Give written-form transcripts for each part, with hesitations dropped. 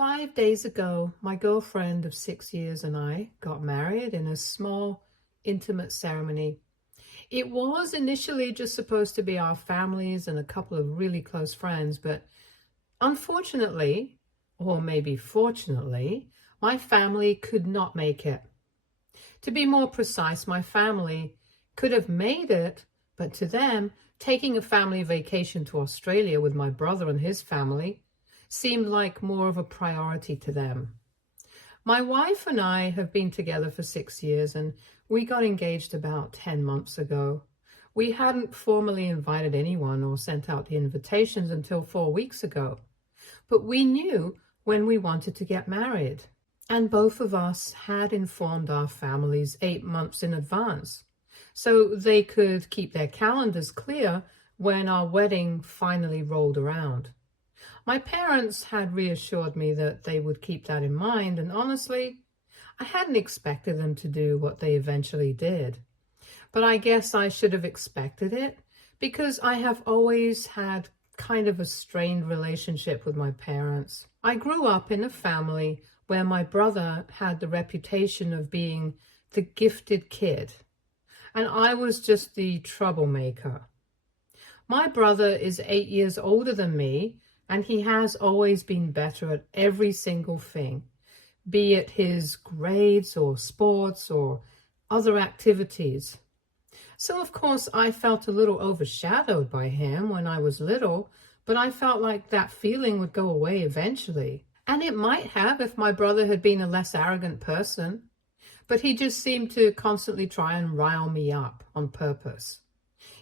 5 days ago, my girlfriend of 6 years and I got married in a small, intimate ceremony. It was initially just supposed to be our families and a couple of really close friends, but unfortunately, or maybe fortunately, my family could not make it. To be more precise, my family could have made it, but to them, taking a family vacation to Australia with my brother and his family seemed like more of a priority to them. My wife and I have been together for 6 years, and we got engaged about 10 months ago. We hadn't formally invited anyone or sent out the invitations until 4 weeks ago, but we knew when we wanted to get married. And both of us had informed our families 8 months in advance, so they could keep their calendars clear when our wedding finally rolled around. My parents had reassured me that they would keep that in mind, and honestly, I hadn't expected them to do what they eventually did. But I guess I should have expected it, because I have always had kind of a strained relationship with my parents. I grew up in a family where my brother had the reputation of being the gifted kid, and I was just the troublemaker. My brother is 8 years older than me, and he has always been better at every single thing, be it his grades or sports or other activities. So of course I felt a little overshadowed by him when I was little, but I felt like that feeling would go away eventually. And it might have if my brother had been a less arrogant person, but he just seemed to constantly try and rile me up on purpose.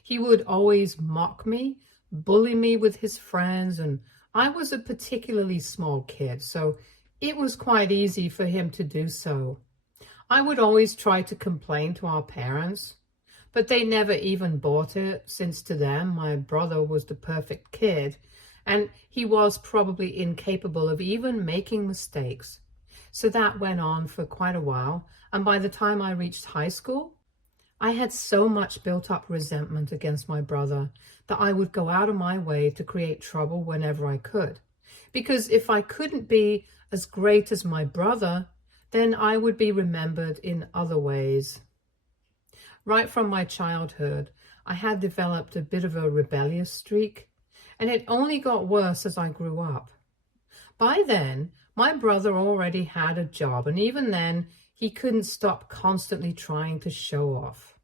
He would always mock me, bully me with his friends, and I was a particularly small kid, so it was quite easy for him to do so. I would always try to complain to our parents, but they never even bought it, since to them my brother was the perfect kid, and he was probably incapable of even making mistakes. So that went on for quite a while, and by the time I reached high school, I had so much built up resentment against my brother that I would go out of my way to create trouble whenever I could. Because if I couldn't be as great as my brother, then I would be remembered in other ways. Right from my childhood, I had developed a bit of a rebellious streak, and it only got worse as I grew up. By then, my brother already had a job, and even then, he couldn't stop constantly trying to show off.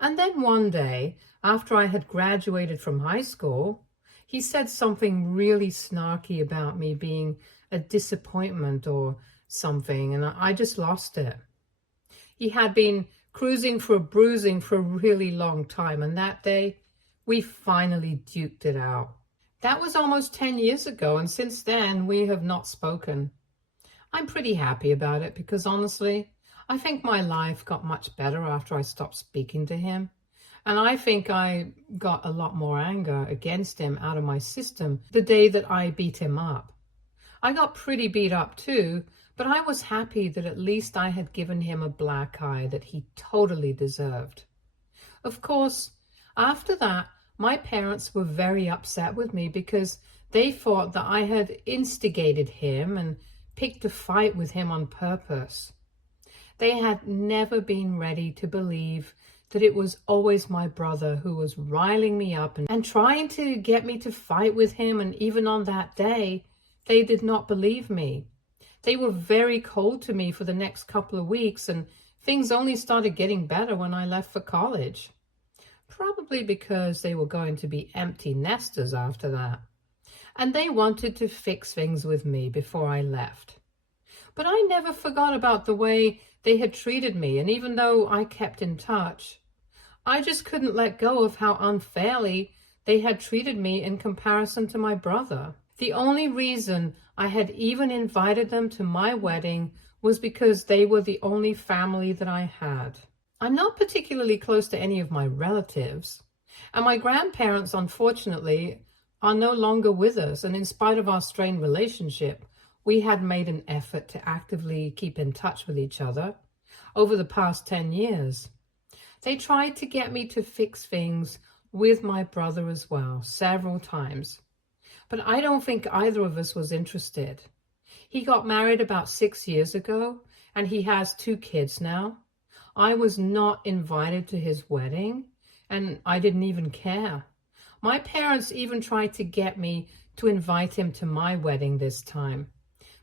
And then one day, after I had graduated from high school, he said something really snarky about me being a disappointment or something, and I just lost it. He had been cruising for a bruising for a really long time, and that day, we finally duked it out. That was almost 10 years ago, and since then, we have not spoken. I'm pretty happy about it because honestly, I think my life got much better after I stopped speaking to him. And I think I got a lot more anger against him out of my system the day that I beat him up. I got pretty beat up too, but I was happy that at least I had given him a black eye that he totally deserved. Of course, after that, my parents were very upset with me because they thought that I had instigated him and picked a fight with him on purpose. They had never been ready to believe that it was always my brother who was riling me up and trying to get me to fight with him, and even on that day, they did not believe me. They were very cold to me for the next couple of weeks, and things only started getting better when I left for college. Probably because they were going to be empty nesters after that. And they wanted to fix things with me before I left. But I never forgot about the way they had treated me, and even though I kept in touch, I just couldn't let go of how unfairly they had treated me in comparison to my brother. The only reason I had even invited them to my wedding was because they were the only family that I had. I'm not particularly close to any of my relatives, and my grandparents, unfortunately, are no longer with us, and in spite of our strained relationship, we had made an effort to actively keep in touch with each other over the past 10 years. They tried to get me to fix things with my brother as well, several times. But I don't think either of us was interested. He got married about 6 years ago, and he has 2 kids now. I was not invited to his wedding, and I didn't even care. My parents even tried to get me to invite him to my wedding this time,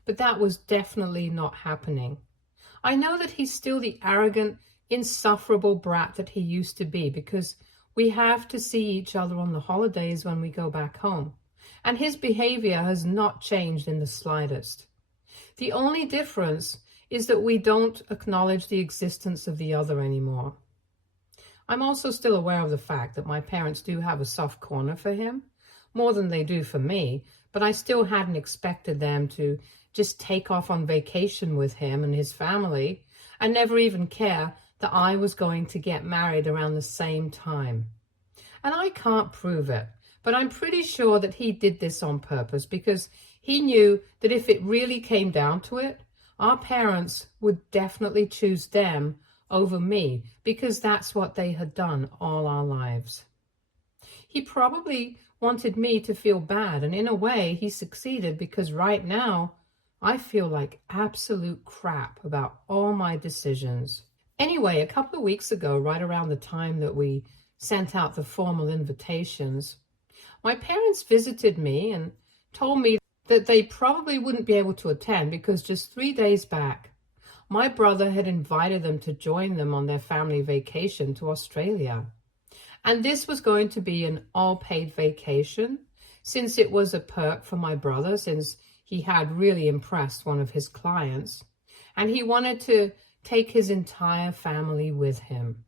but that was definitely not happening. I know that he's still the arrogant, insufferable brat that he used to be, because we have to see each other on the holidays when we go back home, and his behavior has not changed in the slightest. The only difference is that we don't acknowledge the existence of the other anymore. I'm also still aware of the fact that my parents do have a soft corner for him, more than they do for me, but I still hadn't expected them to just take off on vacation with him and his family and never even care that I was going to get married around the same time. And I can't prove it, but I'm pretty sure that he did this on purpose, because he knew that if it really came down to it, our parents would definitely choose them over me, because that's what they had done all our lives. He probably wanted me to feel bad, and in a way he succeeded, because right now I feel like absolute crap about all my decisions. Anyway, a couple of weeks ago, right around the time that we sent out the formal invitations, my parents visited me and told me that they probably wouldn't be able to attend because just 3 days back, my brother had invited them to join them on their family vacation to Australia. And this was going to be an all-paid vacation, since it was a perk for my brother, since he had really impressed one of his clients, and he wanted to take his entire family with him.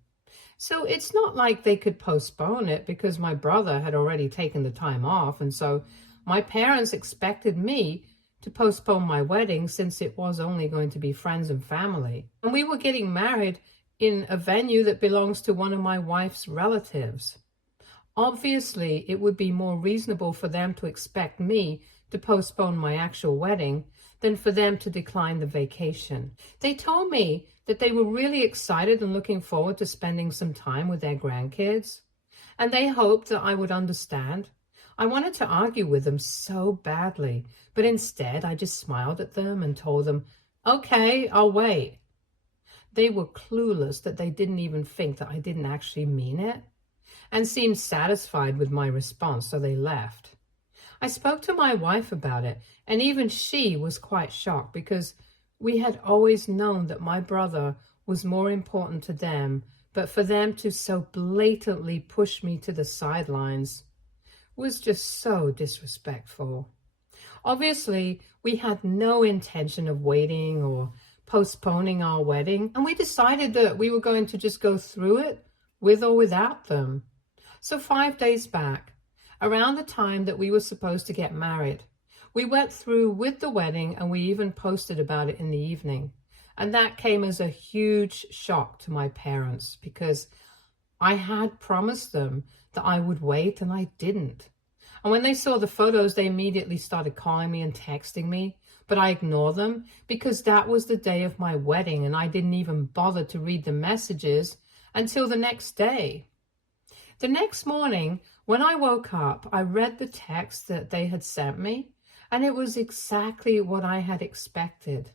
So it's not like they could postpone it, because my brother had already taken the time off, and so my parents expected me to postpone my wedding, since it was only going to be friends and family. And we were getting married in a venue that belongs to one of my wife's relatives. Obviously, it would be more reasonable for them to expect me to postpone my actual wedding than for them to decline the vacation. They told me that they were really excited and looking forward to spending some time with their grandkids, and they hoped that I would understand. I wanted to argue with them so badly, but instead I just smiled at them and told them, okay, I'll wait. They were clueless that they didn't even think that I didn't actually mean it, and seemed satisfied with my response, so they left. I spoke to my wife about it, and even she was quite shocked, because we had always known that my brother was more important to them, but for them to so blatantly push me to the sidelines was just so disrespectful. Obviously, we had no intention of waiting or postponing our wedding, and we decided that we were going to just go through it with or without them. So 5 days back, around the time that we were supposed to get married, we went through with the wedding, and we even posted about it in the evening. And that came as a huge shock to my parents, because I had promised them that I would wait, and I didn't. And when they saw the photos, they immediately started calling me and texting me, but I ignored them, because that was the day of my wedding, and I didn't even bother to read the messages until the next day. The next morning, when I woke up, I read the text that they had sent me, and it was exactly what I had expected.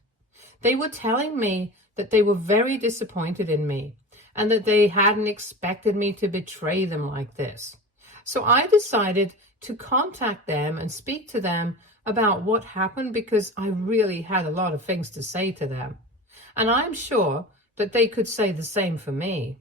They were telling me that they were very disappointed in me, and that they hadn't expected me to betray them like this. So I decided to contact them and speak to them about what happened, because I really had a lot of things to say to them. And I'm sure that they could say the same for me.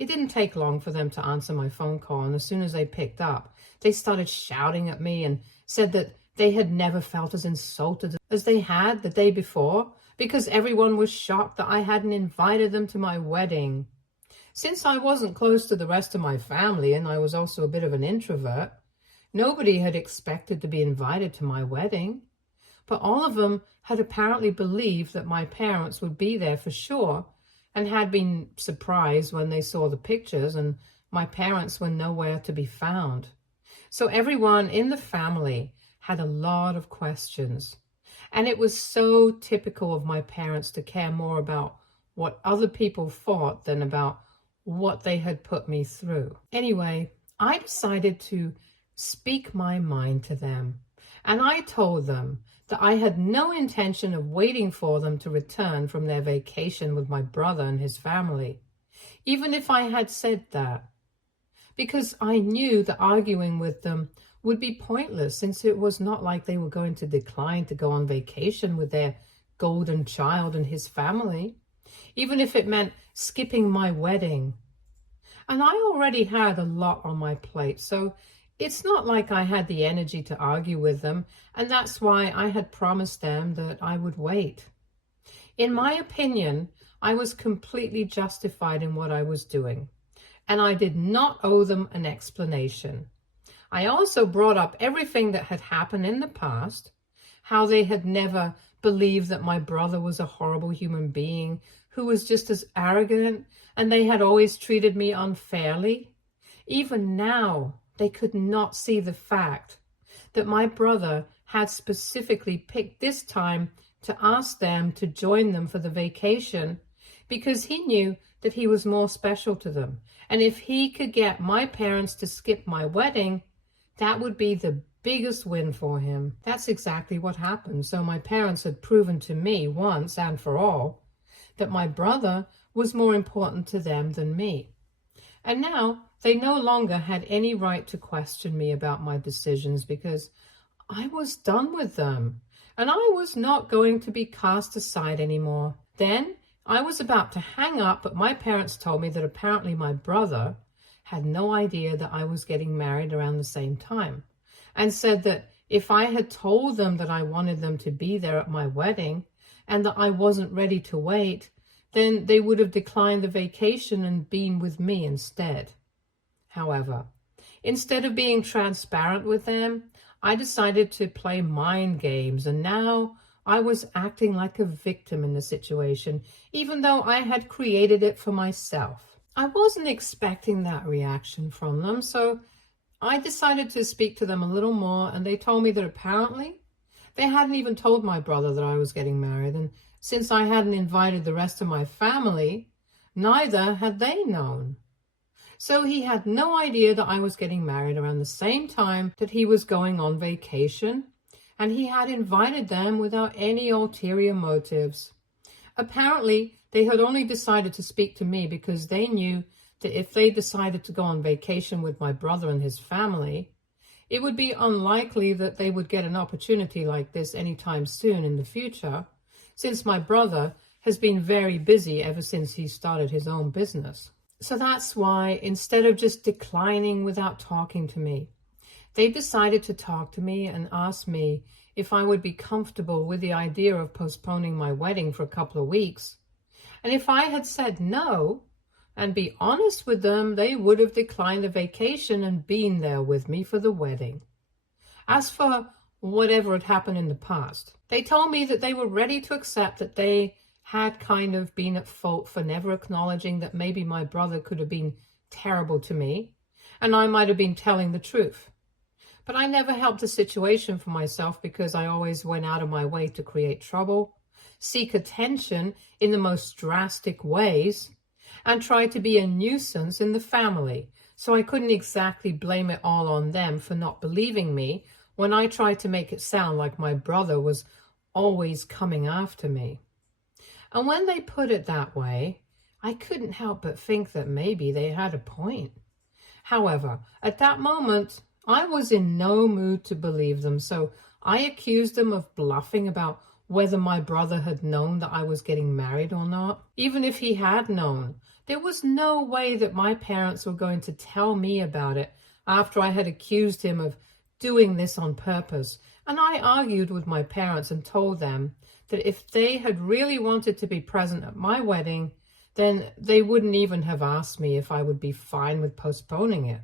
It didn't take long for them to answer my phone call, and as soon as they picked up, they started shouting at me and said that they had never felt as insulted as they had the day before, because everyone was shocked that I hadn't invited them to my wedding. Since I wasn't close to the rest of my family, and I was also a bit of an introvert, nobody had expected to be invited to my wedding. But all of them had apparently believed that my parents would be there for sure, and had been surprised when they saw the pictures and my parents were nowhere to be found. So everyone in the family had a lot of questions. And it was so typical of my parents to care more about what other people thought than about what they had put me through. Anyway, I decided to speak my mind to them. And I told them that I had no intention of waiting for them to return from their vacation with my brother and his family, even if I had said that, because I knew that arguing with them would be pointless, since it was not like they were going to decline to go on vacation with their golden child and his family, even if it meant skipping my wedding. And I already had a lot on my plate, so it's not like I had the energy to argue with them, and that's why I had promised them that I would wait. In my opinion, I was completely justified in what I was doing, and I did not owe them an explanation. I also brought up everything that had happened in the past, how they had never believed that my brother was a horrible human being who was just as arrogant, and they had always treated me unfairly. Even now, they could not see the fact that my brother had specifically picked this time to ask them to join them for the vacation because he knew that he was more special to them. And if he could get my parents to skip my wedding, that would be the biggest win for him. That's exactly what happened. So my parents had proven to me once and for all that my brother was more important to them than me. And now they no longer had any right to question me about my decisions because I was done with them and I was not going to be cast aside anymore. Then I was about to hang up, but my parents told me that apparently my brother had no idea that I was getting married around the same time, and said that if I had told them that I wanted them to be there at my wedding and that I wasn't ready to wait, then they would have declined the vacation and been with me instead. However, instead of being transparent with them, I decided to play mind games, and now I was acting like a victim in the situation, even though I had created it for myself. I wasn't expecting that reaction from them, so I decided to speak to them a little more, and they told me that apparently they hadn't even told my brother that I was getting married, and since I hadn't invited the rest of my family, neither had they known. So he had no idea that I was getting married around the same time that he was going on vacation, and he had invited them without any ulterior motives. Apparently, they had only decided to speak to me because they knew that if they decided to go on vacation with my brother and his family, it would be unlikely that they would get an opportunity like this anytime soon in the future, since my brother has been very busy ever since he started his own business. So that's why, instead of just declining without talking to me, they decided to talk to me and ask me if I would be comfortable with the idea of postponing my wedding for a couple of weeks. And if I had said no, and be honest with them, they would have declined the vacation and been there with me for the wedding. As for whatever had happened in the past, they told me that they were ready to accept that they had kind of been at fault for never acknowledging that maybe my brother could have been terrible to me, and I might have been telling the truth. But I never helped the situation for myself because I always went out of my way to create trouble, seek attention in the most drastic ways, and try to be a nuisance in the family. So I couldn't exactly blame it all on them for not believing me when I tried to make it sound like my brother was always coming after me. And when they put it that way, I couldn't help but think that maybe they had a point. However, at that moment, I was in no mood to believe them, so I accused them of bluffing about whether my brother had known that I was getting married or not. Even if he had known, there was no way that my parents were going to tell me about it after I had accused him of doing this on purpose. And I argued with my parents and told them that if they had really wanted to be present at my wedding, then they wouldn't even have asked me if I would be fine with postponing it.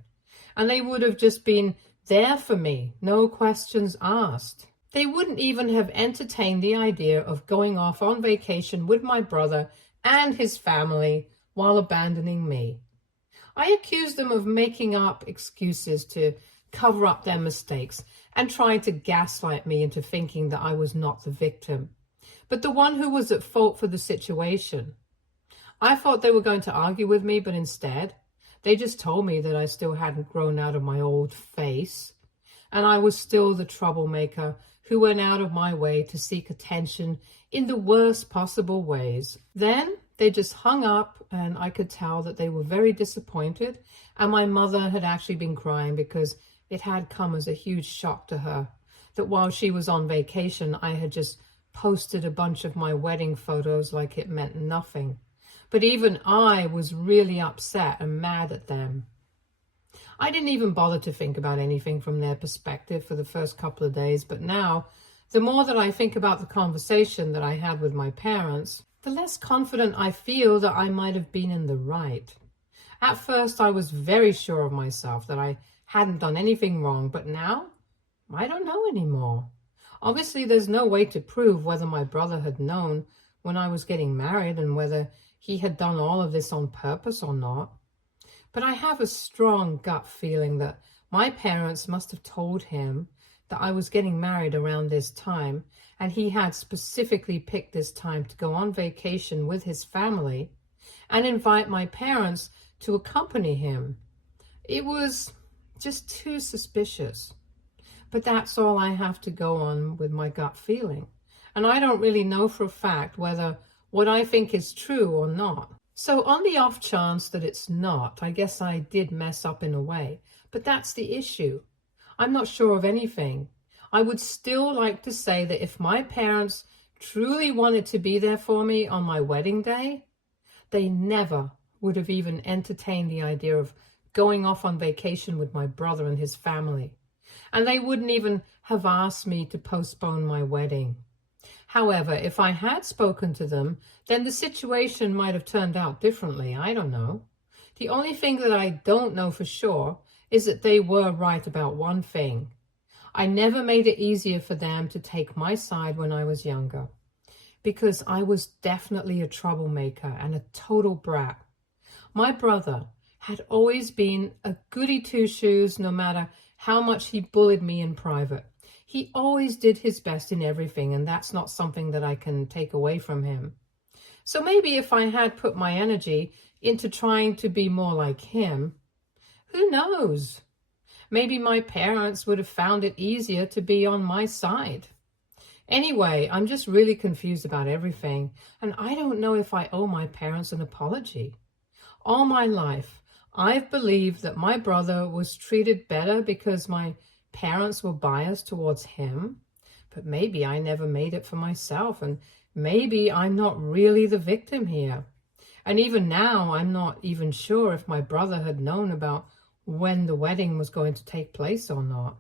And they would have just been there for me, no questions asked. They wouldn't even have entertained the idea of going off on vacation with my brother and his family while abandoning me. I accused them of making up excuses to cover up their mistakes and trying to gaslight me into thinking that I was not the victim, but the one who was at fault for the situation. I thought they were going to argue with me, but instead, they just told me that I still hadn't grown out of my old face, and I was still the troublemaker who went out of my way to seek attention in the worst possible ways. Then they just hung up, and I could tell that they were very disappointed, and my mother had actually been crying because it had come as a huge shock to her that while she was on vacation, I had just posted a bunch of my wedding photos like it meant nothing. But even I was really upset and mad at them. I didn't even bother to think about anything from their perspective for the first couple of days, but now, the more that I think about the conversation that I had with my parents, the less confident I feel that I might have been in the right. At first, I was very sure of myself that I hadn't done anything wrong, but now, I don't know anymore. Obviously, there's no way to prove whether my brother had known when I was getting married and whether he had done all of this on purpose or not. But I have a strong gut feeling that my parents must have told him that I was getting married around this time, and he had specifically picked this time to go on vacation with his family and invite my parents to accompany him. It was just too suspicious. But that's all I have to go on with my gut feeling. And I don't really know for a fact whether what I think is true or not. So on the off chance that it's not, I guess I did mess up in a way. But that's the issue. I'm not sure of anything. I would still like to say that if my parents truly wanted to be there for me on my wedding day, they never would have even entertained the idea of going off on vacation with my brother and his family. And they wouldn't even have asked me to postpone my wedding. However, if I had spoken to them, then the situation might have turned out differently. I don't know. The only thing that I don't know for sure is that they were right about one thing. I never made it easier for them to take my side when I was younger, because I was definitely a troublemaker and a total brat. My brother had always been a goody two-shoes no matter how much he bullied me in private. He always did his best in everything, and that's not something that I can take away from him. So maybe if I had put my energy into trying to be more like him, who knows? Maybe my parents would have found it easier to be on my side. Anyway, I'm just really confused about everything, and I don't know if I owe my parents an apology. All my life, I've believed that my brother was treated better because my parents were biased towards him, but maybe I never made it for myself, and maybe I'm not really the victim here. And even now, I'm not even sure if my brother had known about when the wedding was going to take place or not.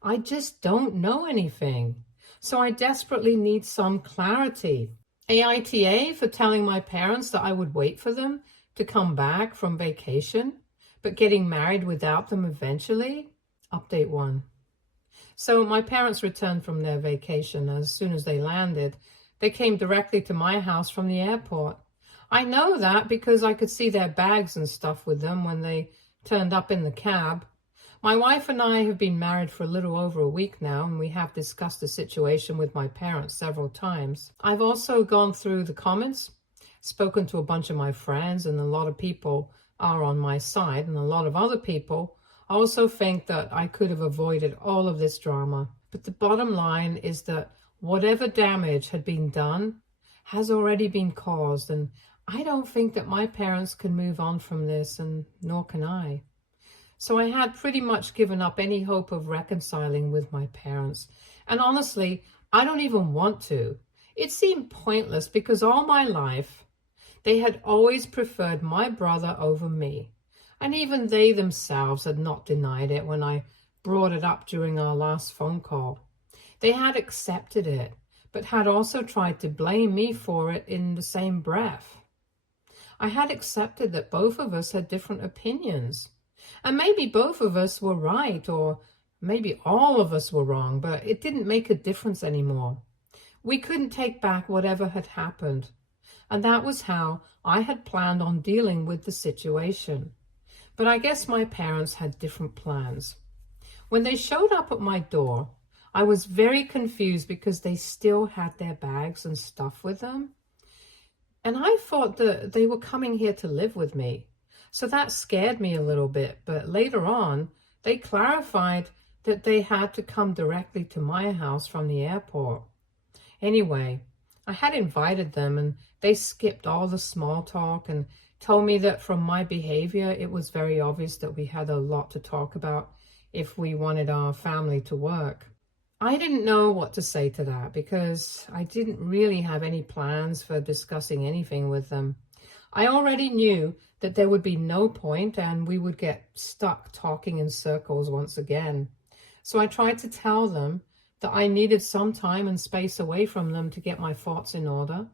I just don't know anything, so I desperately need some clarity. AITA for telling my parents that I would wait for them to come back from vacation, but getting married without them eventually. Update 1. So my parents returned from their vacation. As soon as they landed, they came directly to my house from the airport. I know that because I could see their bags and stuff with them when they turned up in the cab. My wife and I have been married for a little over a week now, and we have discussed the situation with my parents several times. I've also gone through the comments, spoken to a bunch of my friends, and a lot of people are on my side, and a lot of other people also think that I could have avoided all of this drama. But the bottom line is that whatever damage had been done has already been caused, and I don't think that my parents can move on from this, and nor can I. So I had pretty much given up any hope of reconciling with my parents. And honestly, I don't even want to. It seemed pointless because all my life, they had always preferred my brother over me. And even they themselves had not denied it when I brought it up during our last phone call. They had accepted it, but had also tried to blame me for it in the same breath. I had accepted that both of us had different opinions. And maybe both of us were right, or maybe all of us were wrong, but it didn't make a difference anymore. We couldn't take back whatever had happened. And that was how I had planned on dealing with the situation. But I guess my parents had different plans. When they showed up at my door, I was very confused because they still had their bags and stuff with them. And I thought that they were coming here to live with me. So that scared me a little bit. But later on, they clarified that they had to come directly to my house from the airport. Anyway, I had invited them and they skipped all the small talk and told me that from my behavior, it was very obvious that we had a lot to talk about if we wanted our family to work. I didn't know what to say to that because I didn't really have any plans for discussing anything with them. I already knew that there would be no point and we would get stuck talking in circles once again. So I tried to tell them that I needed some time and space away from them to get my thoughts in order.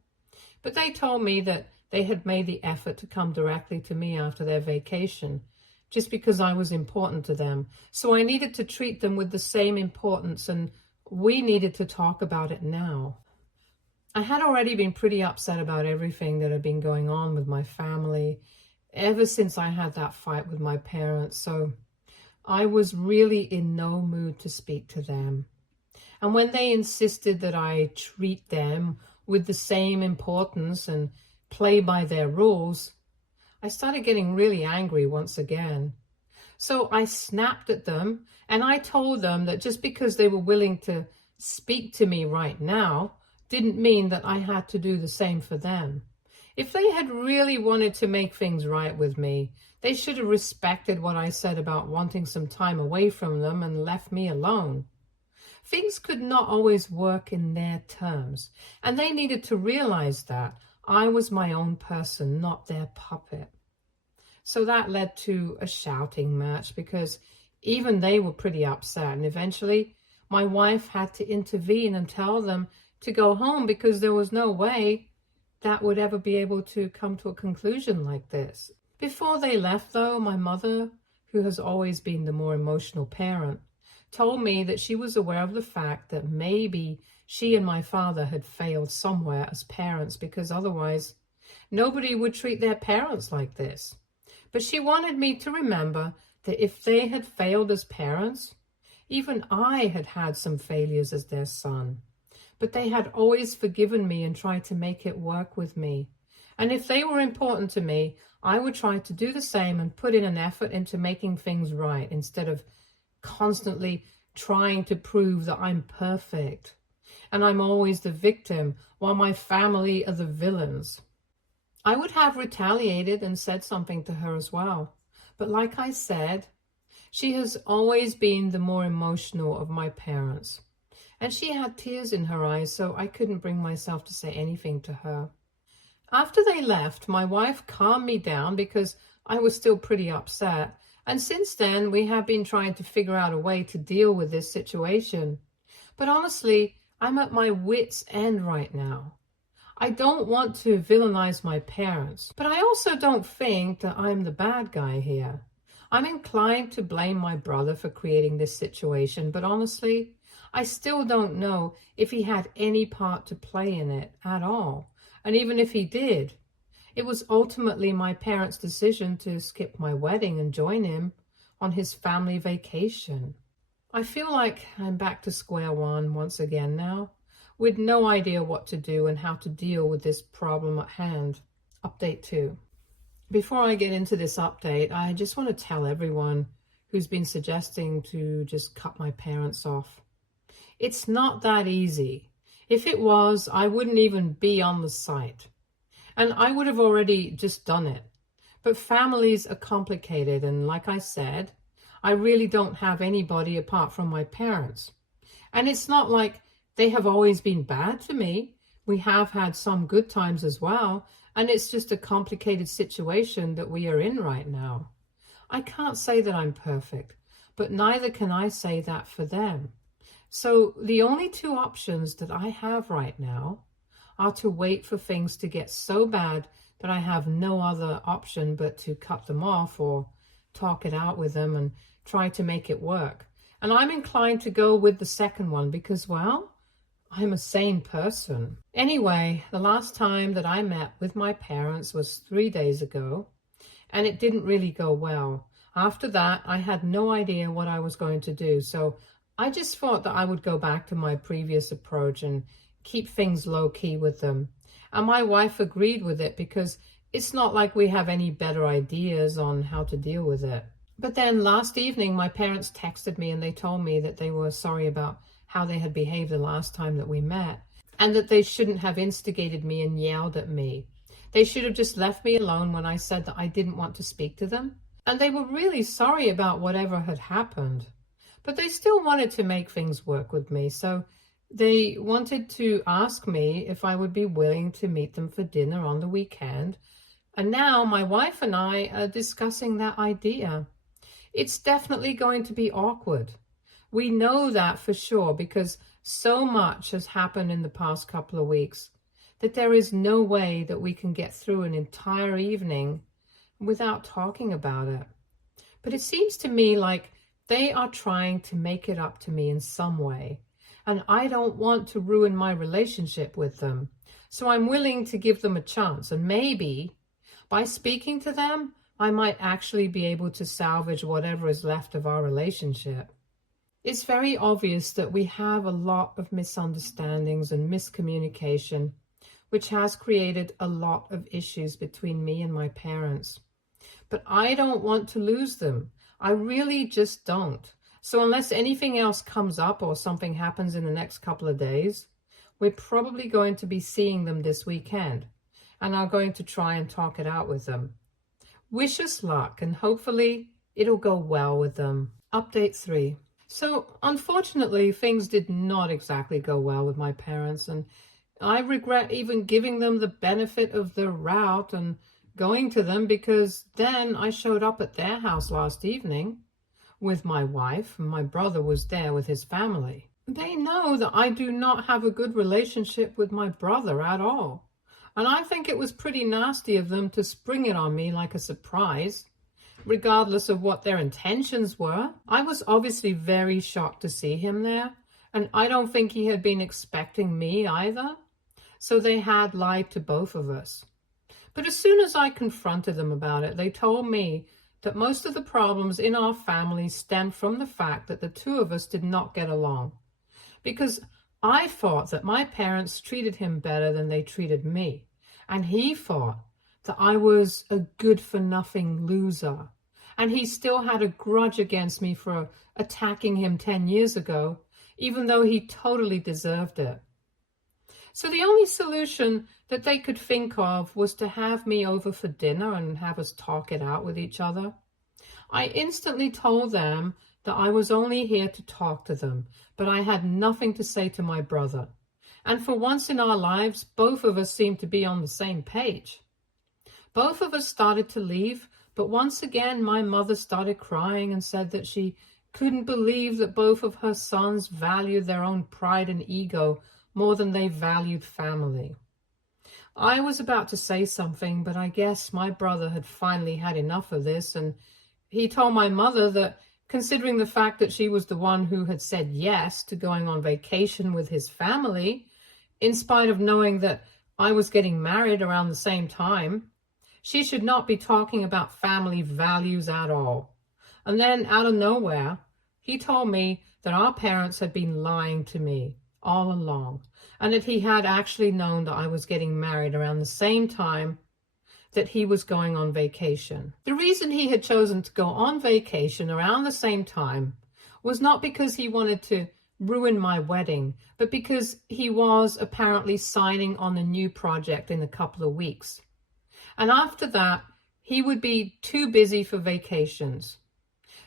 But they told me that they had made the effort to come directly to me after their vacation, just because I was important to them. So I needed to treat them with the same importance and we needed to talk about it now. I had already been pretty upset about everything that had been going on with my family ever since I had that fight with my parents. So I was really in no mood to speak to them. And when they insisted that I treat them with the same importance and play by their rules, I started getting really angry once again. So I snapped at them and I told them that just because they were willing to speak to me right now didn't mean that I had to do the same for them. If they had really wanted to make things right with me, they should have respected what I said about wanting some time away from them and left me alone. Things could not always work in their terms, and they needed to realize that I was my own person, not their puppet. So that led to a shouting match because even they were pretty upset, and eventually my wife had to intervene and tell them to go home because there was no way that would ever be able to come to a conclusion like this. Before they left, though, my mother, who has always been the more emotional parent, told me that she was aware of the fact that maybe she and my father had failed somewhere as parents because otherwise nobody would treat their parents like this. But she wanted me to remember that if they had failed as parents, even I had had some failures as their son. But they had always forgiven me and tried to make it work with me. And if they were important to me, I would try to do the same and put in an effort into making things right instead of constantly trying to prove that I'm perfect and I'm always the victim while my family are the villains. I would have retaliated and said something to her as well. But like I said, she has always been the more emotional of my parents. And she had tears in her eyes, so I couldn't bring myself to say anything to her. After they left, my wife calmed me down because I was still pretty upset. And since then, we have been trying to figure out a way to deal with this situation. But honestly, I'm at my wit's end right now. I don't want to villainize my parents, but I also don't think that I'm the bad guy here. I'm inclined to blame my brother for creating this situation, but honestly, I still don't know if he had any part to play in it at all. And even if he did, it was ultimately my parents' decision to skip my wedding and join him on his family vacation. I feel like I'm back to square one once again now, with no idea what to do and how to deal with this problem at hand. Update 2. Before I get into this update, I just want to tell everyone who's been suggesting to just cut my parents off. It's not that easy. If it was, I wouldn't even be on the site. And I would have already just done it. But families are complicated, and like I said, I really don't have anybody apart from my parents. And it's not like they have always been bad to me. We have had some good times as well, and it's just a complicated situation that we are in right now. I can't say that I'm perfect, but neither can I say that for them. So the only two options that I have right now are to wait for things to get so bad that I have no other option but to cut them off or talk it out with them and try to make it work. And I'm inclined to go with the second one because, well, I'm a sane person. Anyway, the last time that I met with my parents was 3 days ago, and it didn't really go well. After that, I had no idea what I was going to do, so I just thought that I would go back to my previous approach and keep things low-key with them. And my wife agreed with it because it's not like we have any better ideas on how to deal with it. But then last evening, my parents texted me and they told me that they were sorry about how they had behaved the last time that we met, and that they shouldn't have instigated me and yelled at me. They should have just left me alone when I said that I didn't want to speak to them. And they were really sorry about whatever had happened. But they still wanted to make things work with me, so they wanted to ask me if I would be willing to meet them for dinner on the weekend. And now my wife and I are discussing that idea. It's definitely going to be awkward. We know that for sure because so much has happened in the past couple of weeks that there is no way that we can get through an entire evening without talking about it. But it seems to me like they are trying to make it up to me in some way, and I don't want to ruin my relationship with them. So I'm willing to give them a chance, and maybe by speaking to them, I might actually be able to salvage whatever is left of our relationship. It's very obvious that we have a lot of misunderstandings and miscommunication, which has created a lot of issues between me and my parents. But I don't want to lose them. I really just don't. So unless anything else comes up or something happens in the next couple of days, we're probably going to be seeing them this weekend and are going to try and talk it out with them. Wish us luck, and hopefully it'll go well with them. Update 3. So unfortunately, things did not exactly go well with my parents, and I regret even giving them the benefit of the route and going to them, because then I showed up at their house last evening with my wife, and my brother was there with his family. They know that I do not have a good relationship with my brother at all. And I think it was pretty nasty of them to spring it on me like a surprise, regardless of what their intentions were. I was obviously very shocked to see him there, and I don't think he had been expecting me either. So they had lied to both of us. But as soon as I confronted them about it, they told me that most of the problems in our family stemmed from the fact that the two of us did not get along. Because I thought that my parents treated him better than they treated me. And he thought that I was a good-for-nothing loser. And he still had a grudge against me for attacking him 10 years ago, even though he totally deserved it. So the only solution that they could think of was to have me over for dinner and have us talk it out with each other. I instantly told them that I was only here to talk to them, but I had nothing to say to my brother. And for once in our lives, both of us seemed to be on the same page. Both of us started to leave, but once again my mother started crying and said that she couldn't believe that both of her sons valued their own pride and ego more than they valued family. I was about to say something, but I guess my brother had finally had enough of this, and he told my mother that considering the fact that she was the one who had said yes to going on vacation with his family, in spite of knowing that I was getting married around the same time, she should not be talking about family values at all. And then out of nowhere, he told me that our parents had been lying to me all along, and that he had actually known that I was getting married around the same time that he was going on vacation. The reason he had chosen to go on vacation around the same time was not because he wanted to ruin my wedding, but because he was apparently signing on a new project in a couple of weeks. And after that, he would be too busy for vacations.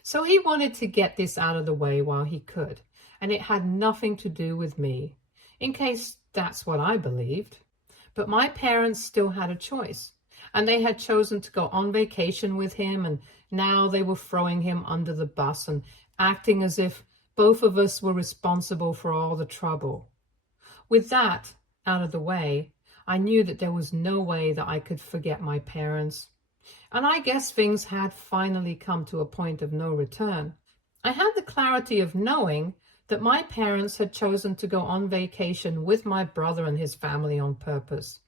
So he wanted to get this out of the way while he could, and it had nothing to do with me, in case that's what I believed. But my parents still had a choice, and they had chosen to go on vacation with him, and now they were throwing him under the bus and acting as if both of us were responsible for all the trouble. With that out of the way, I knew that there was no way that I could forget my parents. And I guess things had finally come to a point of no return. I had the clarity of knowing that my parents had chosen to go on vacation with my brother and his family on purpose.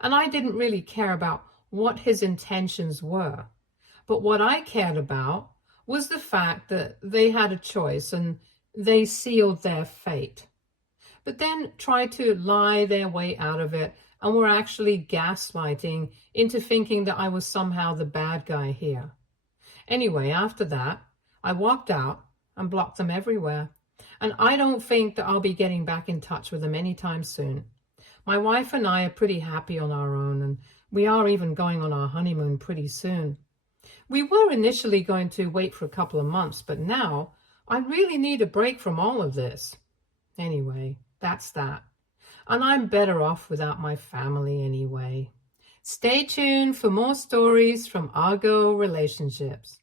And I didn't really care about what his intentions were. But what I cared about was the fact that they had a choice and they sealed their fate. But then tried to lie their way out of it and were actually gaslighting into thinking that I was somehow the bad guy here. Anyway, after that, I walked out and blocked them everywhere. And I don't think that I'll be getting back in touch with them anytime soon. My wife and I are pretty happy on our own, and we are even going on our honeymoon pretty soon. We were initially going to wait for a couple of months, but now I really need a break from all of this. Anyway, that's that. And I'm better off without my family anyway. Stay tuned for more stories from Argo Relationships.